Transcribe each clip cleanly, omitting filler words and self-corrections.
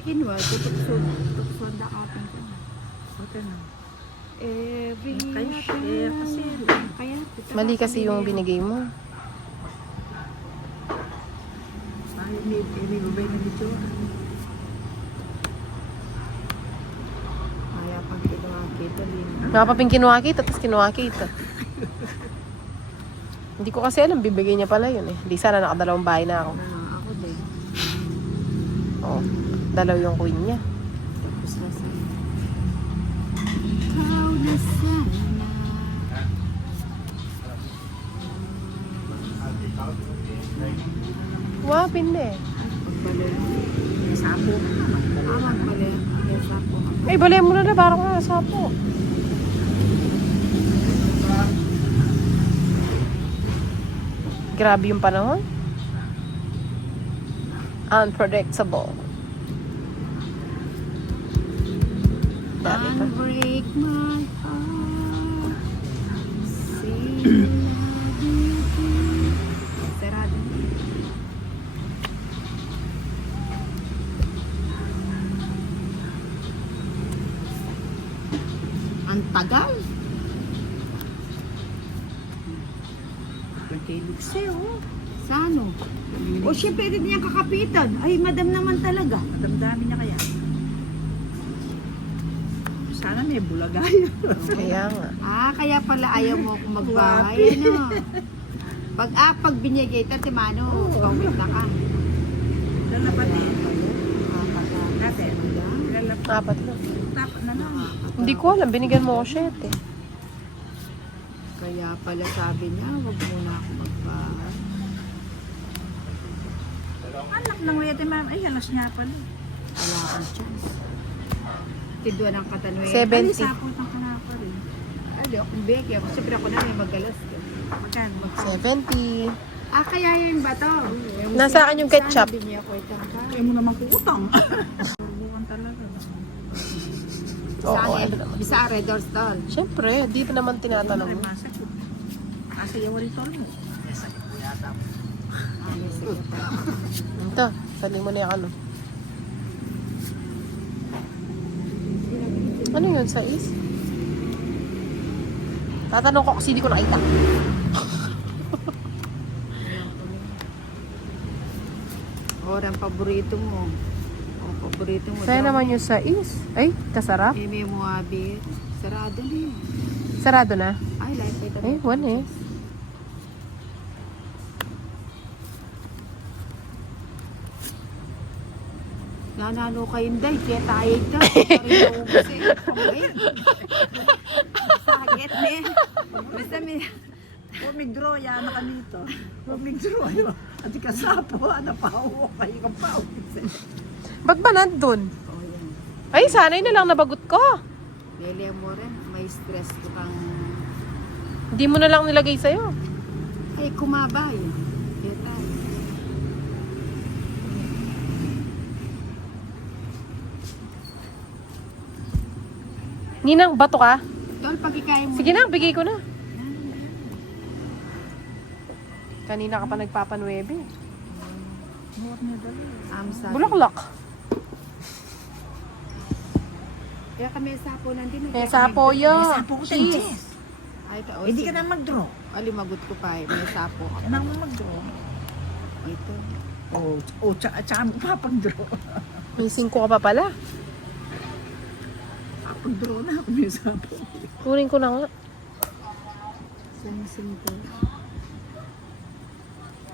kinwa, tutuksod na ating ka. Okay na. Every Kaya kasi kaya Mali kasi yung binigay mo. ay may babay na dito. kaya pag kinuha kita din. Nakapaping kinuha kita, tapos kinuha kita. Hindi ko kasi alam, bibigay niya pala yun eh. Di sana nakadalawang bahay na ako. Ako din. Oo, dalaw yung queen niya. Tapos na sa ikaw na sana. Wow, pinde. Pagbalik. Sapo na naman. Magbalik. May sapo. Ay, balay mo na parang nga sapo. Grabe yung panahon. Unpredictable. Dami pa. Unbreak my heart. Say you love me. Sarado. Ang tagal. Pagkilig sa'yo. Sa ano? O siya pwede niya kakapitan. Ay, madam naman talaga. Madamdami niya kaya. Sana may bulagay. Kaya nga. Kaya pala ayaw mo akong magbahay, ano? Pag binigay ka, si Mano, kawit na ka. Lalapat eh. Dati. Lalapat. Lalapat. Apat lang. Tapat na lang. Hindi ko alam, binigyan mo ko shit eh. Kaya pala sabi niya, wag muna ako magbahay. Anak ng Rete, ma'am. Ay, halas niya pala. Wala akong chance. Tidwa ng katanwin. 70. Ay, sapot ng kanapa rin. Ay, di ako beki. Ako siyempre ako na may magalas. Magkano? 70. Kaya yan ba to? Nasa akin yung ketchup. Sabi niya ako itang ka. Kaya mo naman kuutang. Bukan talaga. Oo, Saan ano naman. Bisa Red Door Stall. Siyempre, di pa naman tinatanong mo. Kasi yung rito mo. Ito, sali mo na yung ano. Ano yun, sais? Tatanong ko kasi di ko nakita. Orang paborito mo. O, paborito mo. Sa'yo naman yung sais. Ay, kasarap. May muhabit. Sarado na yun. Sarado na. Ay, like ito. Ay, one eh. Nanalo kayong day, kaya tayo ito. Sorry na kasi. Sakit ne. Basta may... Huwag mig-draw yan na kami ito. Huwag mig-draw yun. At ikasapo, ano pa ako kayo kang pa. Ba't ba nandun? Oh, yan. Ay, sanay na lang nabagot ko. Lele mo rin, may stress ko kang... Hindi mo na lang nilagay sa'yo. Ay, kumabay. Kaya tayo. Ninang, bato ka? Tol, pag ikain mo. Sige na, bigay ko na. Kanina ka pa nagpapanuebe. Amsa. Bulaklak. Kaya kami sapo nandun. May sapo yun. May sapo ko sa Cheese. cheese. Ay, ito. Hindi ka na mag-draw. Alimagot ko pa eh. May sapo. Yan ang mag-draw. Ito. Tsaka mo papag-draw. May 5 ka pa pala. Papag-draw na ako may sapo. Kunin ko na nga. Sing ko.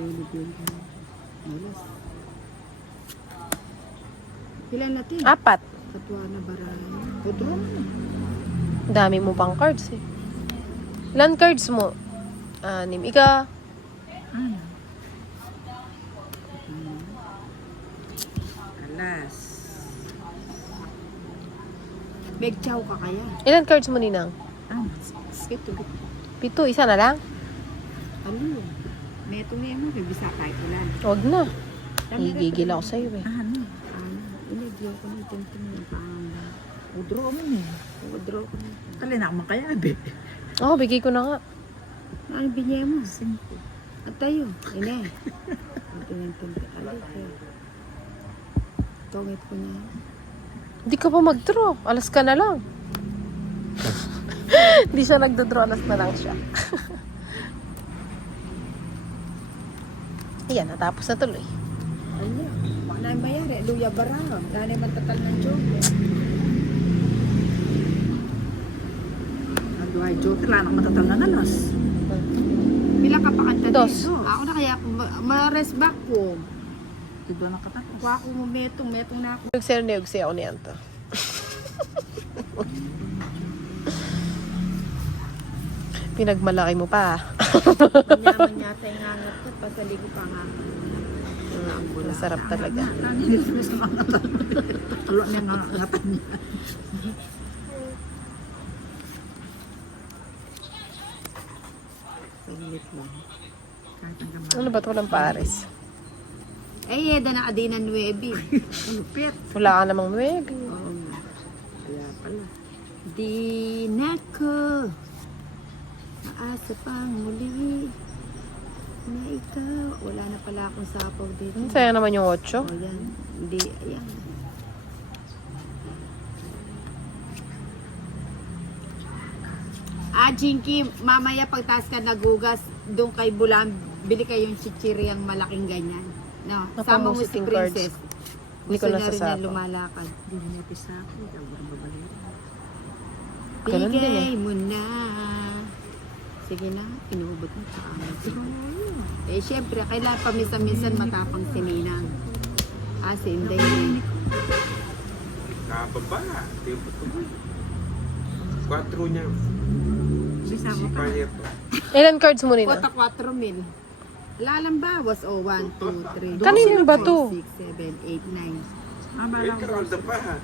Bili. Alas. Ilan natin? 4. Katwa na baray. Kudro na. Dami mo pang cards eh. Ilan cards mo? 6. Ika. Ano? Alas. Big chow ka kaya. Ilan cards mo, Ninang? Ito. 7. Isa na lang? Ano? May ito ngayon mo. Bibisa tayo ko lang. Huwag na. Igigil ako sa'yo eh. Ano? Inagyaw ko na itong tingin. Draw mo eh. Draw ko na. Kali na ako makayabi. Oo, bigay ko na nga. Ano binigay mo? 5. At tayo. Ine. Ito yung tingin. Alay ko. Tungit ko na. Hindi ka pa mag-draw. Alas ka na lang. Hindi siya nagdo-draw. Alas na lang siya. Ayan, natapos na tuloy. Ano? Wala na mayari. Luya barang. Dahil man tatal ng joke. Ang duhay joke, wala nang matatal na nanas. Pila ka pa kanta Dos. dito? Ako na kaya ma-rest back ko. Diba nakatapos? Kuha ko mo metong na ako. Nagse ako niyan to. Pinagmalaki mo pa. Manyaman yata yung ngangat ko. Pasaligo pa nga. Masarap talaga. Nanilis sa mga ngatan. Tulo niya nga ngatan niya. Saglit lang. Kahit ang gamay. Ano ba ito? Walang pares. Eh, yeda na kadina 9. Lupit. Wala ka namang nuebe. Oo nga. Kaya pala. Di na ko maasa pang muli na ikaw. Wala na pala akong sapaw dito. Sayang naman yung 8. O yan. Hindi, ayan. Jinky, mamaya pagtaas ka nagugas, doon kay Bulan, bili kayong chichiri ang malaking ganyan. No, sama mo si Napangusiting Princess. Hindi ko Gusto na rin nasasapaw. niya lumalakad. Hindi niya pisako. Ikaw ang babalik. Ganun din Bigay eh. mo na. Sige na, inuubot mo sa amin. Eh, syempre, kailangan paminsan-minsan matapang si Ninang. Si Inday. Kababa. Tempo tuloy. 4 niya. Bisako ka. Kaya to. Ilan cards mo nila? Kota 4,000. Lalang bawas. 1, 2, 3. Kanino ba to? 6, 7, 8, 9. Ah, Eh, balang karoon na pa ha.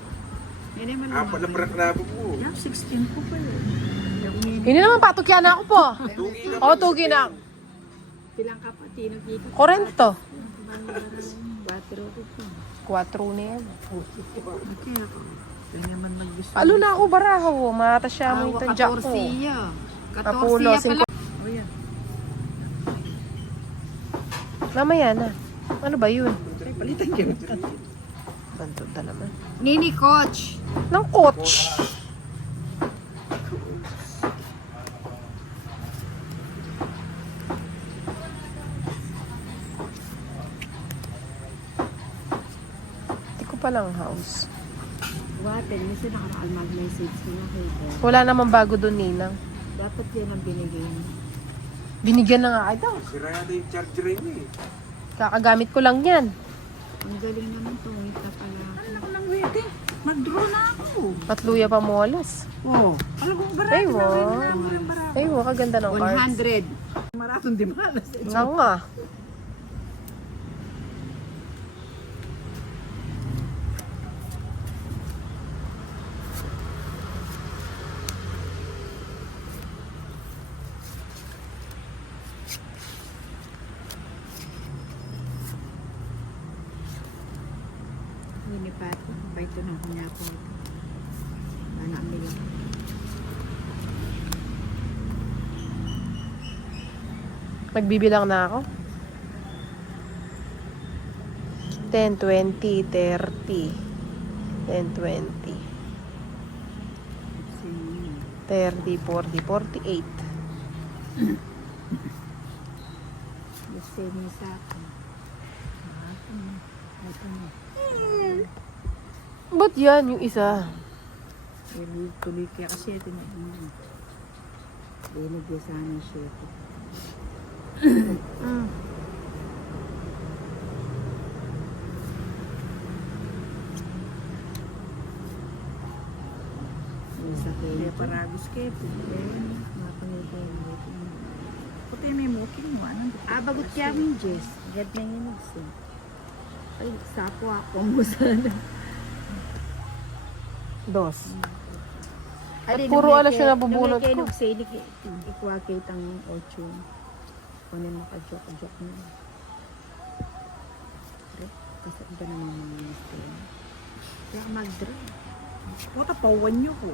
Hindi man Apat na prakrabo mo. Yan, 16 ko pa yun. Hindi naman patukyan na ako po. Tugi na Oo, tugi na. Pilang kapatid, nakikita. Korento. 4 ko. 4 na yan. Okay ako. Hindi naman nag-gusto. Palo na ako baraho. Mata siya mo itong jack ko. 14 Kapulo, pala. Oh, yan. Mamaya na. Ano ba yun? Ay, palitan niyo. Bantod na naman. Nini coach. Ng coach. Hindi ko palang house. Water, minsan nakaraan mag-message ko na kayo. Wala namang bago doon, Ninang. Dapat yan ang binigay mo. Binigyan na nga ito. Sira na yung charger niya eh. Kakagamit ko lang yan. Ang galing naman tungit na pala. Alam ko ng wedding. Mag-draw na ako. Patluya pa mo alas. Oh. Alam ko, barako Ay, na wow. rin na ako ng barako. Ay, wow, kaganda ng cards. 100. Marathon di malas. Nga nga. Nini pa ito. Pa ito ng kanya ko. Ano ang bilis? Magbibilang na ako. 10, 20, 30. 10, 20. 30, 40, 48. Gusto niya sa akin. Ito na. Ba't yan yung isa? Tuloy kaya kasi ito na. Binigyan sana siya ito. Sakit. Kaya paragos kayo. Puti may mooking mo. Anong Bagot kaya yung Jess. Gad na yun nagsin. Ay, sapo ako mo sana. Dos. At puro alas yung nabubunot ko. Nung kayo nagsailik, ikuha kitang 8. Kunin mo ka-joke na. Kasi iba naman mga mister. Kaya mag-draw. puta pawan nyo ko.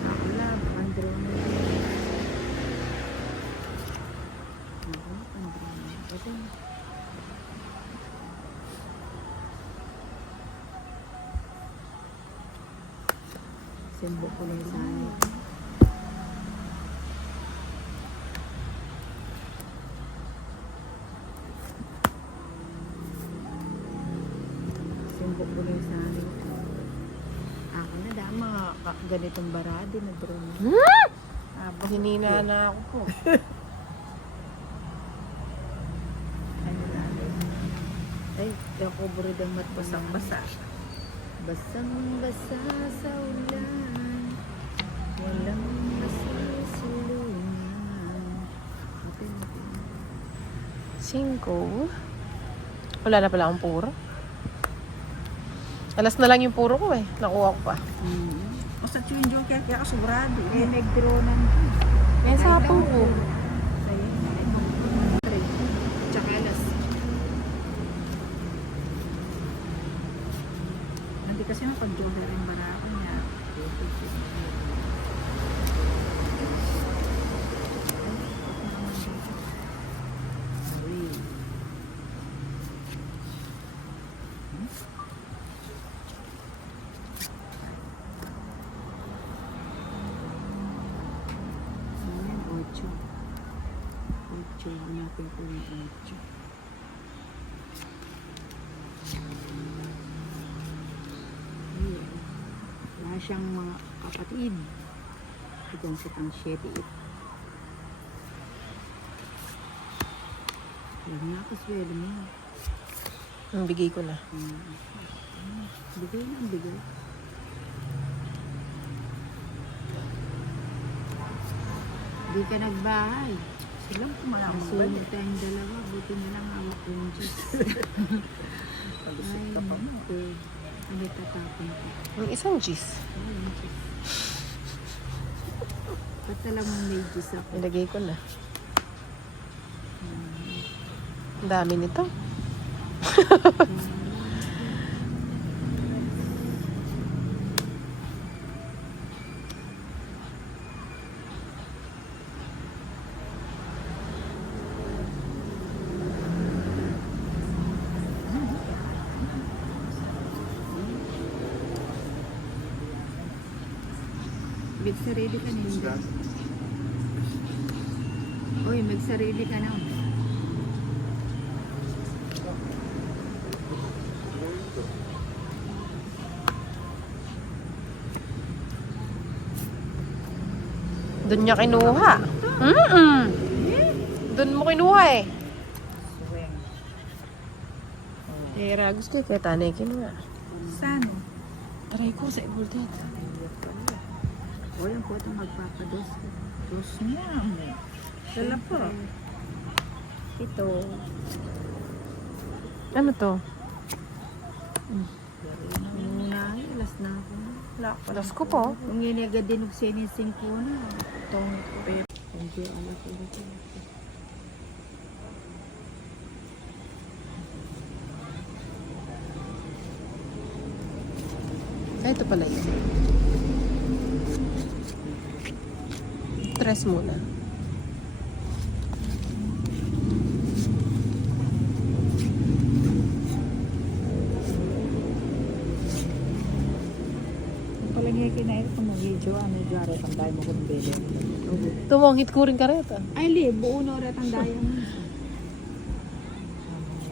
Ako lang, mag-draw na. Ito na. Simbo ko na sana. Simbo ko na sana. Ako na dahil mga ganitong barado na drone. Hinina na ako po. Ano na? Ay, ako buro ng mat Basang-basa. Basang-basa sa ulan, walang masisilungan. Okay. 5. Wala na pala akong puro. Alas na lang yung puro ko eh. Nakuha ko pa. O sa chewing joker, kaya ka sobrado. Eh, nag-dronan ko. May sapo ko. Sa'yo. Tsaka alas. Hindi kasi mapag-joker yung barako niya. Ayan, 8. 8. Hanapin ko yung 8. Ayan. Wala siyang mga kapatid. Hanggang sa pang 7. Alam na ako swelo mo. Ang bigay ko na. Bigay na ang bigay. Di ka nagbahay. Silang kumalang mo. Nasunog tayong dalawa. Buti na lang hawak ko yung Diyos. Palusot ka pa mo. okay. Ano tatapon ko? Yung isang G's. Ay, yung Diyos. Ba't alam mo may Diyos ako? Ilagay ko na. Ang dami nito. Magsarili ka na hindi. Uy, magsarili ka na. Doon niya kinuha. Doon mo kinuha eh. Suweng. Eh, ragos ko kaya tanay kinuha. Saan? Taray ko sa ibultet. O, yung po itong magpapados. Dos niya. Sila po. Ito. Ano to? Muna, alas na ako. Alas ko po. Kung yun agad din og sinising ko na. Itong hindi alas ulit. Ay, ito pala yun. Tres muna. Palagi kinain ko mo video. Ano yung garo? Tandaan mo kung bebe. Tumongit ko rin ka rito. Ay, li, buo na orat ang daya mo.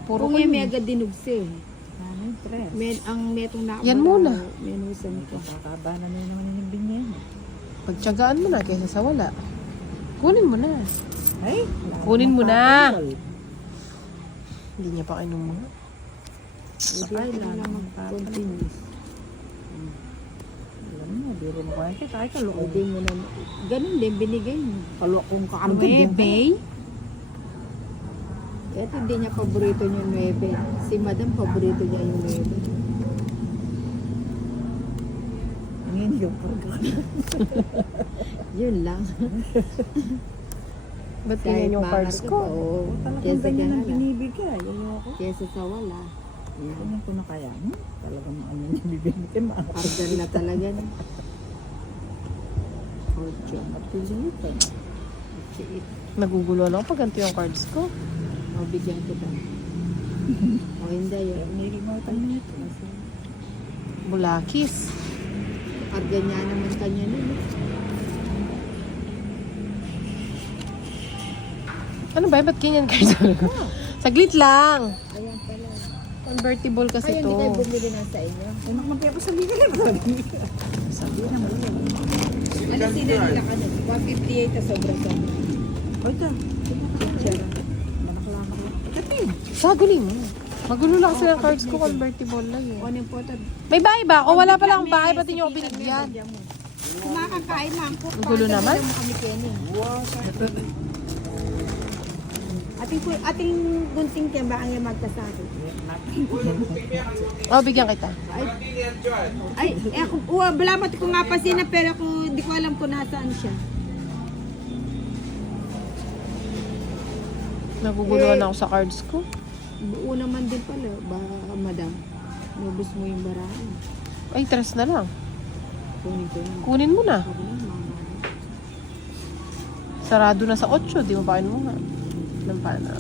Puro Kung ko yung yun. may agad dinugsi. Ano yung tres? Ang metong na Yan muna. Menusan ko. Kakaba na naman yung binyan. Pagtsagaan mo na kaysa sa wala. Kunin mo na. Ay! Kunin mo na. Hindi niya pa kinuha. Sakay lang mag-continuous. Alam mo, biro mo kaya kita. Ay, kaloob. Hindi mo na. Ganun din, binigay mo. Kaloob kong kakamagod din. Ito hindi niya paborito niya yung 9. Si madam paborito niya yung 9. Ngayon yung program. Yun lang. Ba't ganyan yung mahal cards ka ko? pa, oo. Talagang Kesa ganyan ang ganun. binibigay. Ayoko. Kesa sa wala. Ganyan ko na kaya. Talagang ano yung bibigay mo. Order na talaga niya. Ocho. Pilitan. Chiit. Naguguluhan ako pag ganito yung cards ko. O, bigyan kita. O, hindi yun. Hindi mo tayo nito. Bulakis. Karga niya naman kanya nun. Ano ba? Ba't ganyan cards? Saglit lang. Ayan pala. Convertible kasi Ay, to. hindi tayo bumili na sa inyo. Ay, magmagkaya pa sa liga. Sabi na mo yun. Ano sinanila ka nun? 158 na sobrang sabi. O ito. Sure. Saguli mo. Magulo lang kasi ng cards ko. Convertible lang eh. Ano yung photo? May bahay ba ako? Wala pa lang bahay. Pati niyo ako binigyan. Kumakakain lang po. Ang gulo naman. Mo kami Kenny. Ating gunting kaya ba ang yung magkasakit? Oh, bigyan kita. Ay, balamat ko nga pa sina pero di ko alam kung nasaan siya. Naguguluhan ako sa cards ko. Buo naman din pala, madam. Nubos mo yung baraan. Ay, tres na lang. Kunin ko yun. Kunin mo na. Sabi niya, mama. Sarado na sa 8. Di mo pa mo nga. Ilan pa na?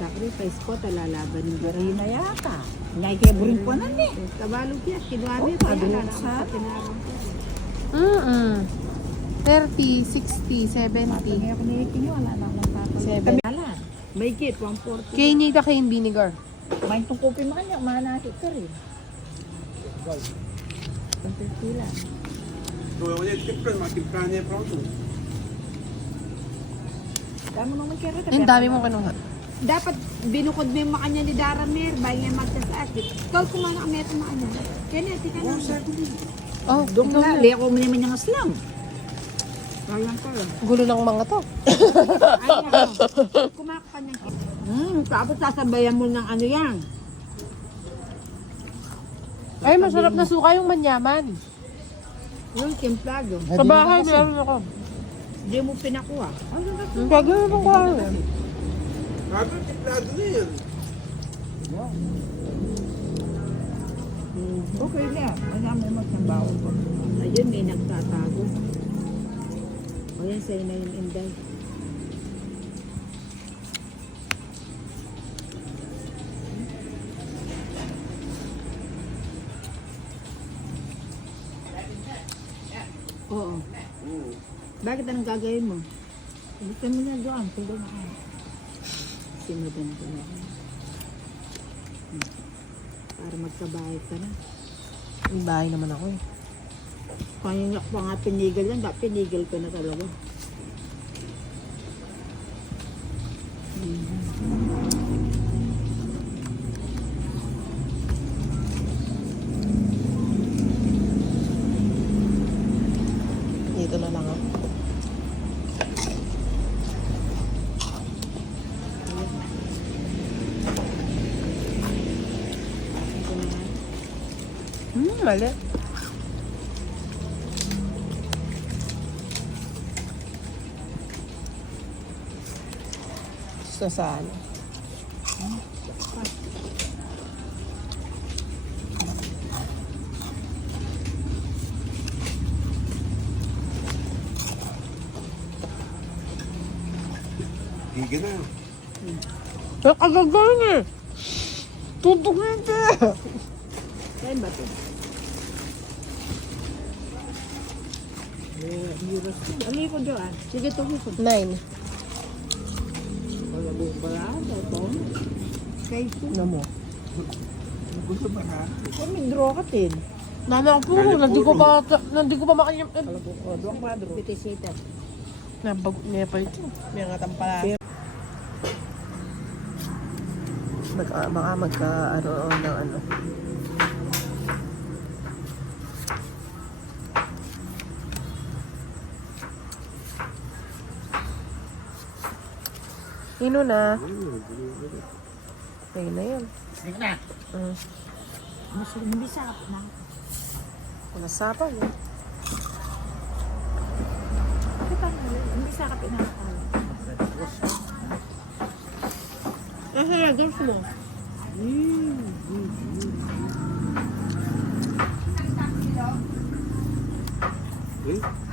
Sacrifice ko, talalaban ng baraan. Bari na yata. Ngay kaya burin po nan eh. Kabalo kaya, kinuami Oh, pa kabalo yan. sa- Pinarang ko. 30, 60, 70. Ngayon ko nilitin yun. Wala na akong tatang. 7. Alam. May kit, 140. Kaya niya ita kayong vinegar. Main tong kopi mo kanya. Manakit ka rin. 150 lang. Matimpla niya pa ako. Dami naman kaya rin. Ang dami mong kinuha. Dapat binukod mo yung makanya ni Daramir, bago niya magkasakit. Ikaw kumana kami ito makanya. Kaya na, tika na. Oh, Doon ikaw na. na. Liya ko mo naman yung aslam. Kaya pa lang. Gulo ng mga to. Ay, kumakanya. Tapos sasabayan mo ng ano yan. Ay, masarap na suka yung manyaman. Yung templado. Sa bahay, meron ako. Hindi mo pinakuha. Ang gagawin mo ko ano. Sabi, timplado na yan. Okay na yan. Manyaman mo magsambaho ko. Ayun, may nagtatago. O yan, sa'yo na yung inday. Oo. Bakit anong gagawin mo? Gusto mo na doon. Sige na. Sinudan ko na. Para magkabahay ka na. May bahay naman ako eh. Kanina ko pa nga pinigil lang, dapat pinigil ko na talaga. Dito na lang ako. Mali. Sa ano? Higa na. Nakagagawin eh. Tutugin ka. Saan ba ito? Euros. Ano ko doon? Sige, tuloy ko. 9. Wala buong barada. Ito. Kay ko. Ano mo? Gusto ba ka? Kung may draw ka din. Nana ako, nandi ko pa makanya. O, doon kwadro. Pitisita. Nabago niya pa ito. May nga tampala. Baka magka-ano ng ano. Ino na. Ayun na yun. Sige na. Mas hindi sarap na. Wala sapaw eh. Hindi sarap inakal. Ah, girls mo. Eh,